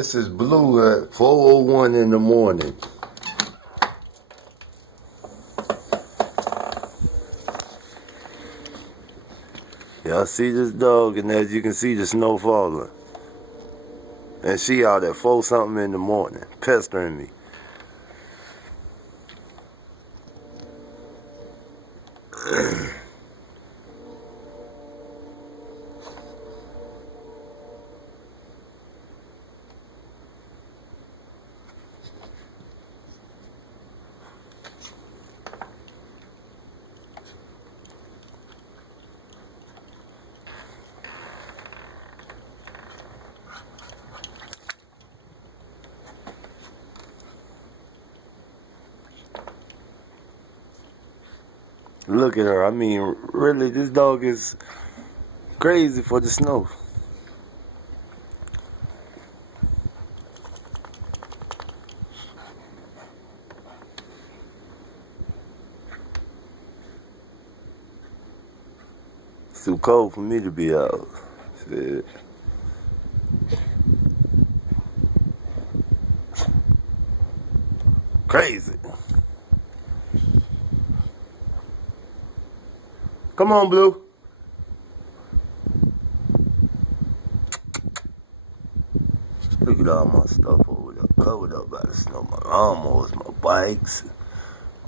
This is Blue at 4:01 in the morning. Y'all see this dog, and as you can see, the snow falling. And she out at 4 something in the morning, pestering me. Look at her. I mean, really, this dog is crazy for the snow. It's too cold for me to be out. Shit. Crazy. Come on, Blue. Look at all my stuff over there, covered up by the snow. My lawnmowers, my bikes,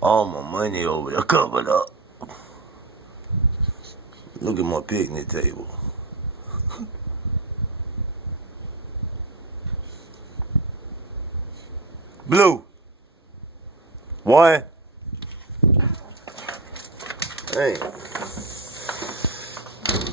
all my money over there, covered up. Look at my picnic table. Blue. One. Dang.